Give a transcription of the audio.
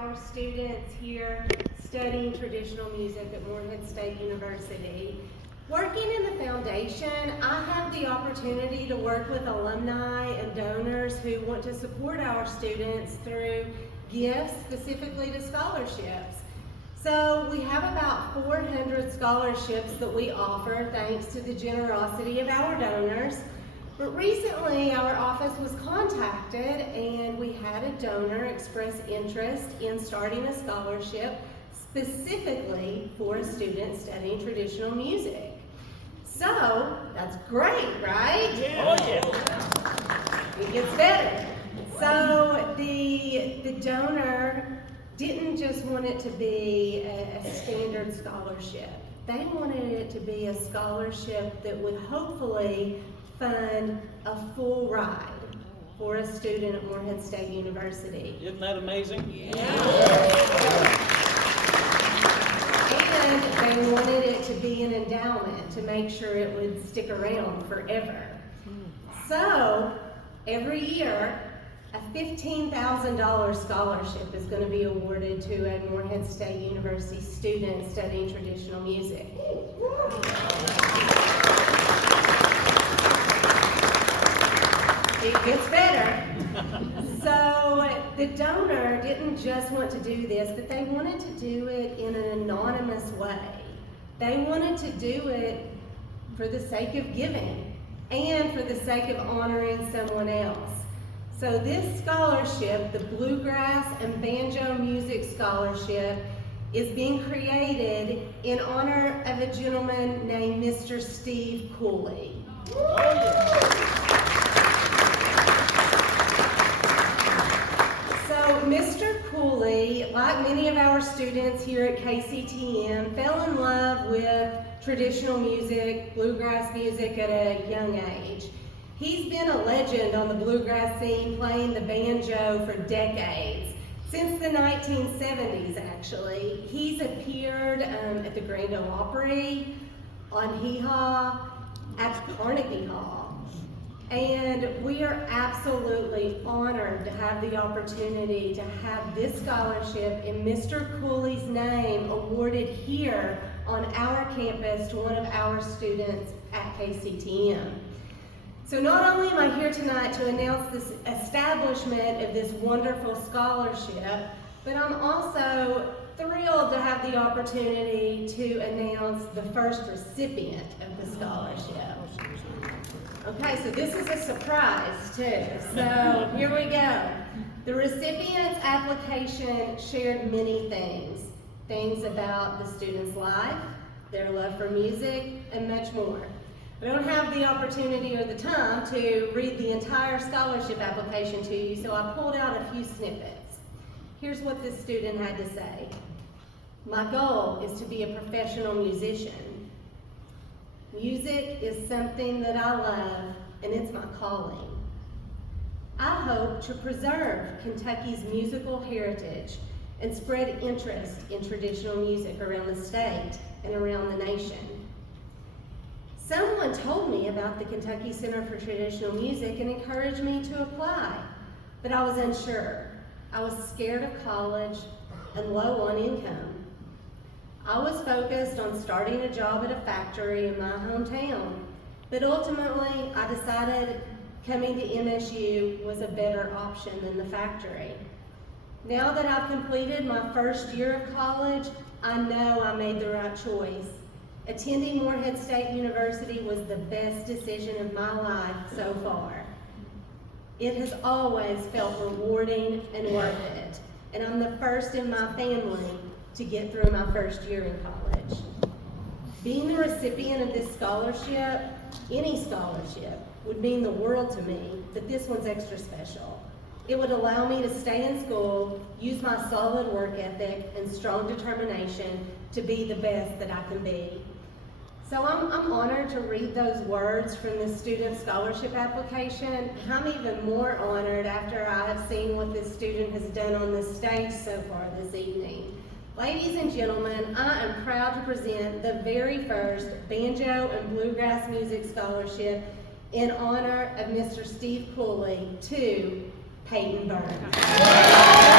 our students here studying traditional music at Morehead State University. Working in the foundation, I have the opportunity to work with alumni and donors who want to support our students through gifts, specifically to scholarships. So we have about 400 scholarships that we offer thanks to the generosity of our donors. But recently our office was contacted and we had a donor express interest in starting a scholarship specifically for a student studying traditional music. So that's great, right? Yeah. Oh, yeah. It gets better. So the donor didn't just want it to be a standard scholarship. They wanted it to be a scholarship that would hopefully fund a full ride for a student at Morehead State University. Isn't that amazing? Yeah. And they wanted it to be an endowment to make sure it would stick around forever. So every year, a $15,000 scholarship is going to be awarded to a Morehead State University student studying traditional music. It gets better. So the donor didn't just want to do this, but they wanted to do it in an anonymous way. They wanted to do it for the sake of giving and for the sake of honoring someone else. So this scholarship, the Bluegrass and Banjo Music Scholarship, is being created in honor of a gentleman named Mr. Steve Cooley. So Mr. Cooley, like many of our students here at KCTM, fell in love with traditional music, bluegrass music at a young age. He's been a legend on the bluegrass scene, playing the banjo for decades. Since the 1970s, actually. He's appeared at the Grand Ole Opry, on Hee Haw, at Carnegie Hall. And we are absolutely honored to have the opportunity to have this scholarship in Mr. Cooley's name awarded here on our campus to one of our students at KCTM. So not only am I here tonight to announce this establishment of this wonderful scholarship, but I'm also thrilled to have the opportunity to announce the first recipient of the scholarship. Okay, so this is a surprise too. So here we go. The recipient's application shared many things. Things about the student's life, their love for music, and much more. I don't have the opportunity or the time to read the entire scholarship application to you, so I pulled out a few snippets. Here's what this student had to say. My goal is to be a professional musician. Music is something that I love, and it's my calling. I hope to preserve Kentucky's musical heritage and spread interest in traditional music around the state and around the nation. Someone told me about the Kentucky Center for Traditional Music and encouraged me to apply, but I was unsure. I was scared of college and low on income. I was focused on starting a job at a factory in my hometown, but ultimately I decided coming to MSU was a better option than the factory. Now that I've completed my first year of college, I know I made the right choice. Attending Morehead State University was the best decision of my life so far. It has always felt rewarding and worth it, and I'm the first in my family to get through my first year in college. Being the recipient of this scholarship, any scholarship, would mean the world to me, but this one's extra special. It would allow me to stay in school, use my solid work ethic and strong determination to be the best that I can be. So I'm honored to read those words from the student scholarship application. I'm even more honored after I have seen what this student has done on this stage so far this evening. Ladies and gentlemen, I am proud to present the very first Banjo and Bluegrass Music Scholarship in honor of Mr. Steve Cooley to Peyton Byrns.